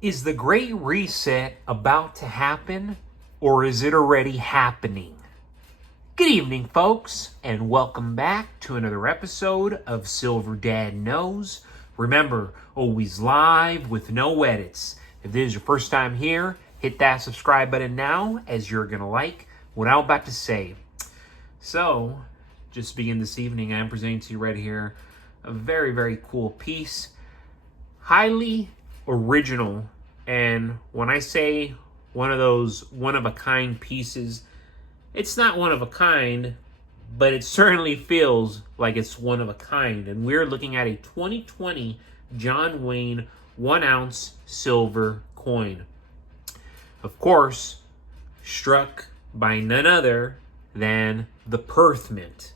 Is the Great Reset about to happen, or is it already happening? Good evening, folks, and welcome back to another episode of Silver Dad Knows. Remember, always live with no edits. If this is your first time here, hit that subscribe button now, as you're going to like what I'm about to say. So, just to begin this evening, I'm presenting to you right here a very, very cool piece. Highly original, and when I say one of those one-of-a-kind pieces, it's not one of a kind, but it certainly feels like it's one of a kind. And we're looking at a 2020 John Wayne 1-ounce silver coin. Of course, struck by none other than the Perth Mint,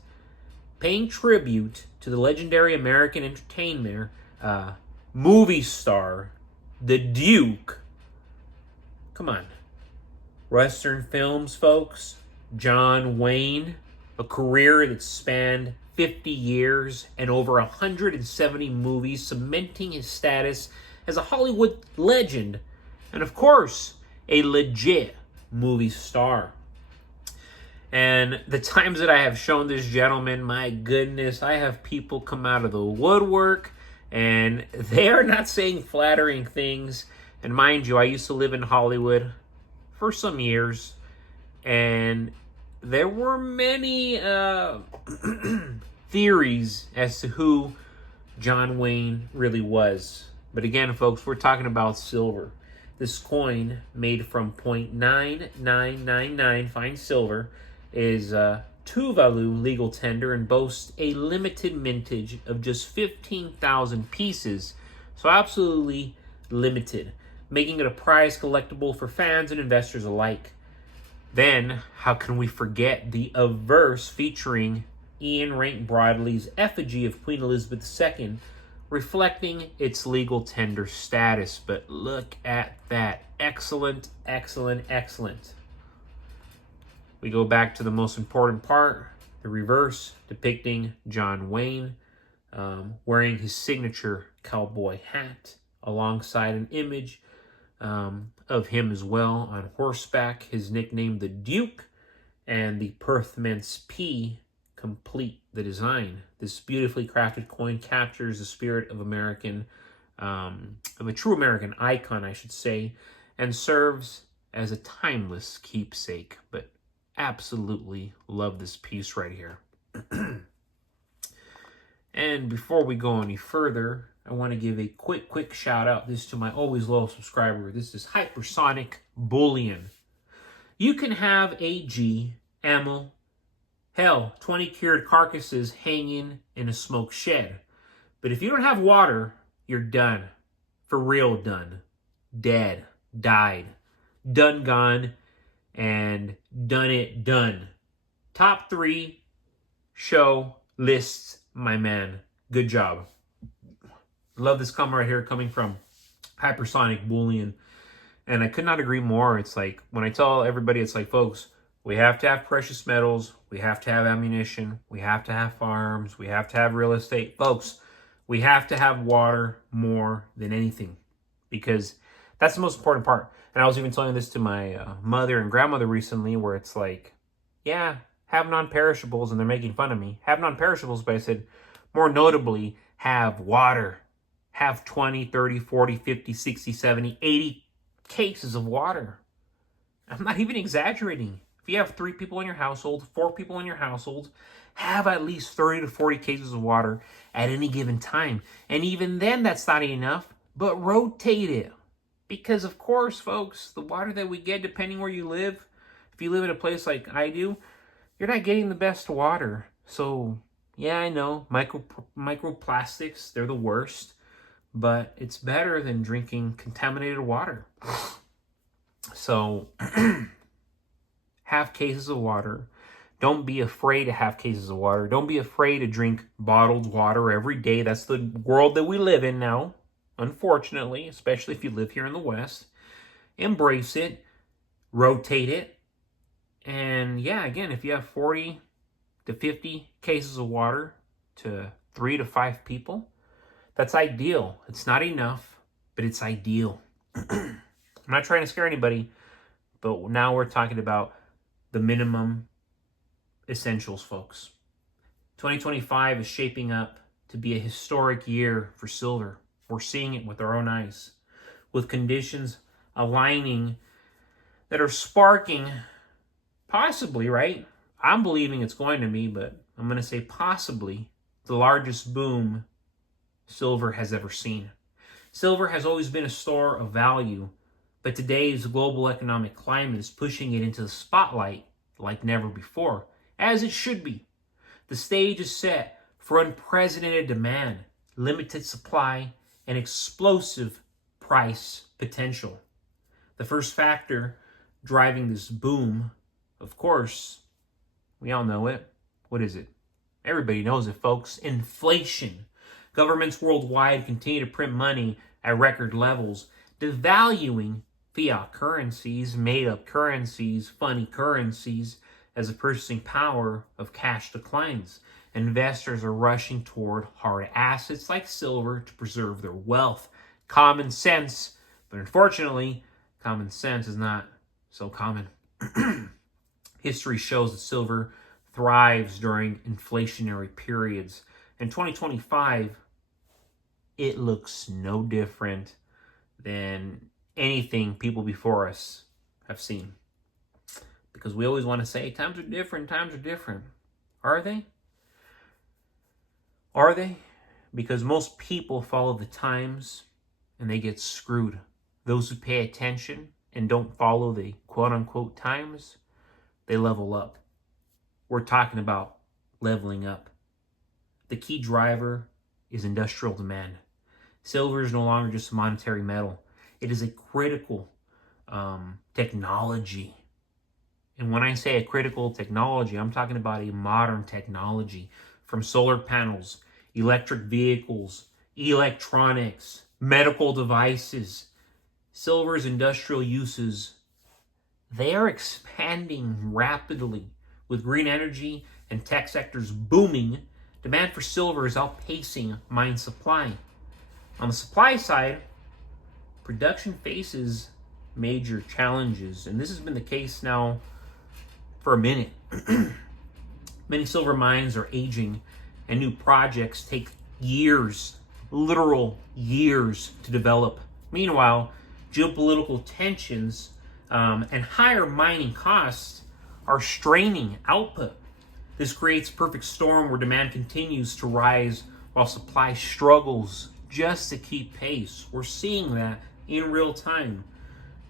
paying tribute to the legendary American entertainer, movie star, the Duke. Come on. Western films, folks. John Wayne, a career that spanned 50 years and over 170 movies, cementing his status as a Hollywood legend and, of course, a legit movie star. And the times that I have shown this gentleman, my goodness, I have people come out of the woodwork, and they are not saying flattering things. And mind you, I used to live in Hollywood for some years, and there were many theories as to who John Wayne really was. But again, folks, we're talking about silver. This coin, made from 0.9999 fine silver, is Tuvalu legal tender and boasts a limited mintage of just 15,000 pieces. So absolutely limited, making it a prized collectible for fans and investors alike. Then, how can we forget the averse featuring Ian Rank Broadley's effigy of Queen Elizabeth II, reflecting its legal tender status? But look at that. Excellent, excellent, excellent. We go back to the most important part, the reverse, depicting John Wayne wearing his signature cowboy hat, alongside an image of him as well on horseback, his nickname the Duke, and the Perth Mint's P complete the design. This beautifully crafted coin captures the spirit of a true American icon, I should say, and serves as a timeless keepsake. But absolutely love this piece right here. And before we go any further, I want to give a quick shout out this to my always loyal subscriber. This is Hypersonic Bullion. You can have AG, ammo, hell, 20 cured carcasses hanging in a smoke shed. But if you don't have water, you're done. For real done. Dead. Died. Done gone. And done it done. Top 3 show lists, my man. Good job. Love this comment right here coming from Hypersonic Bullion. And I could not agree more. It's like, when I tell everybody, it's like, folks, we have to have precious metals. We have to have ammunition. We have to have farms. We have to have real estate. Folks, we have to have water more than anything, because that's the most important part. And I was even telling this to my mother and grandmother recently, where it's like, yeah, have non-perishables, and they're making fun of me. Have non-perishables, but I said, more notably, have water. Have 20, 30, 40, 50, 60, 70, 80 cases of water. I'm not even exaggerating. If you have 3 people in your household, 4 people in your household, have at least 30 to 40 cases of water at any given time. And even then, that's not enough, but rotate it. Because, of course, folks, the water that we get, depending where you live, if you live in a place like I do, you're not getting the best water. So, yeah, I know, microplastics, they're the worst, but it's better than drinking contaminated water. So, have cases of water. Don't be afraid to have cases of water. Don't be afraid to drink bottled water every day. That's the world that we live in now, unfortunately, especially if you live here in the West. Embrace it. Rotate it. And yeah, again, if you have 40 to 50 cases of water to 3 to 5 people, that's ideal. It's not enough, but it's ideal. I'm not trying to scare anybody, but now we're talking about the minimum essentials, folks. 2025 is shaping up to be a historic year for silver. We're seeing it with our own eyes, with conditions aligning that are sparking, possibly, right? I'm believing it's going to be, but I'm going to say possibly, the largest boom silver has ever seen. Silver has always been a store of value, but today's global economic climate is pushing it into the spotlight like never before, as it should be. The stage is set for unprecedented demand, limited supply, and explosive price potential. The first factor driving this boom, of course, we all know it. What is it? Everybody knows it, folks. Inflation. Governments worldwide continue to print money at record levels, devaluing fiat currencies, made-up currencies, funny currencies, as the purchasing power of cash declines. Investors are rushing toward hard assets like silver to preserve their wealth. Common sense, but unfortunately, common sense is not so common. History shows that silver thrives during inflationary periods. In 2025, it looks no different than anything people before us have seen. Because we always want to say, times are different, times are different. Are they? Are they? Because most people follow the times and they get screwed. Those who pay attention and don't follow the quote-unquote times, they level up. We're talking about leveling up. The key driver is industrial demand. Silver is no longer just a monetary metal. It is a critical technology. And when I say a critical technology, I'm talking about a modern technology, from solar panels, electric vehicles, electronics, medical devices. Silver's industrial uses, they are expanding rapidly. With green energy and tech sectors booming, demand for silver is outpacing mine supply. On the supply side, production faces major challenges, and this has been the case now for a minute. Many silver mines are aging, and new projects take years, literal years, to develop. Meanwhile, geopolitical tensions and higher mining costs are straining output. This creates a perfect storm where demand continues to rise while supply struggles just to keep pace. We're seeing that in real time.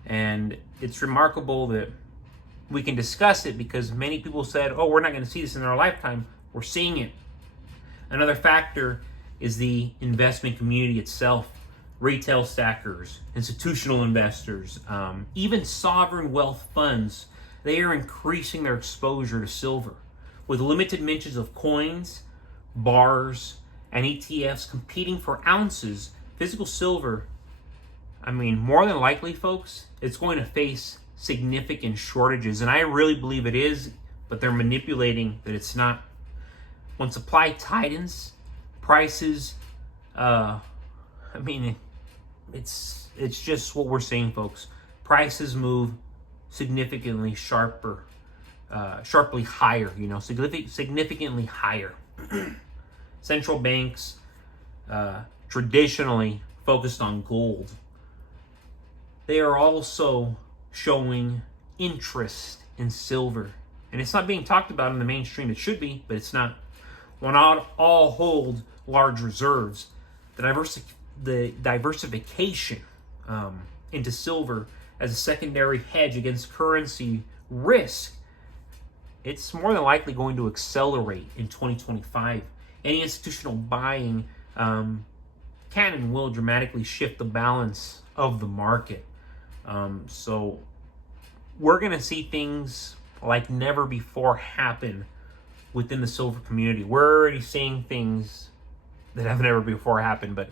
And it's remarkable that we can discuss it because many people said, oh, we're not going to see this in our lifetime. We're seeing it. Another factor is the investment community itself. Retail stackers, institutional investors, even sovereign wealth funds, they are increasing their exposure to silver. With limited mentions of coins, bars, and ETFs competing for ounces, physical silver, more than likely, folks, it's going to face significant shortages. And I really believe it is, but they're manipulating that it's not. When supply tightens, prices, it's just what we're seeing, folks. Prices move significantly sharply higher, significantly higher. Central banks traditionally focused on gold. They are also showing interest in silver. And it's not being talked about in the mainstream. It should be, but it's not. While not all hold large reserves, the diversification into silver as a secondary hedge against currency risk, it's more than likely going to accelerate in 2025. Any institutional buying can and will dramatically shift the balance of the market. So we're going to see things like never before happen within the silver community. We're already seeing things that have never before happened, but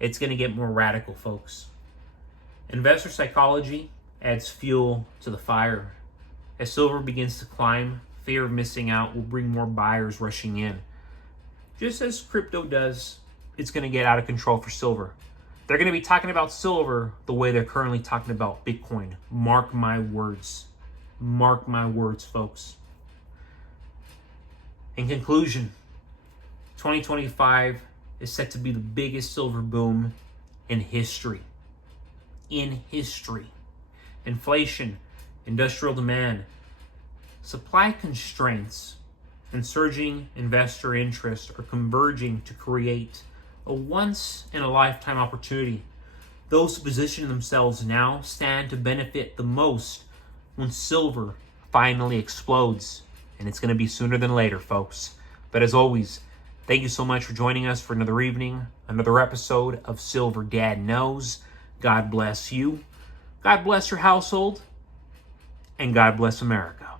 it's going to get more radical, folks. Investor psychology adds fuel to the fire. As silver begins to climb, fear of missing out will bring more buyers rushing in. Just as crypto does, it's going to get out of control for silver. They're going to be talking about silver the way they're currently talking about Bitcoin. Mark my words. Mark my words, folks. In conclusion, 2025 is set to be the biggest silver boom in history. In history. Inflation, industrial demand, supply constraints, and surging investor interest are converging to create a once-in-a-lifetime opportunity. Those who position themselves now stand to benefit the most when silver finally explodes. And it's going to be sooner than later, folks. But as always, thank you so much for joining us for another evening, another episode of Silver Dad Knows. God bless you. God bless your household. And God bless America.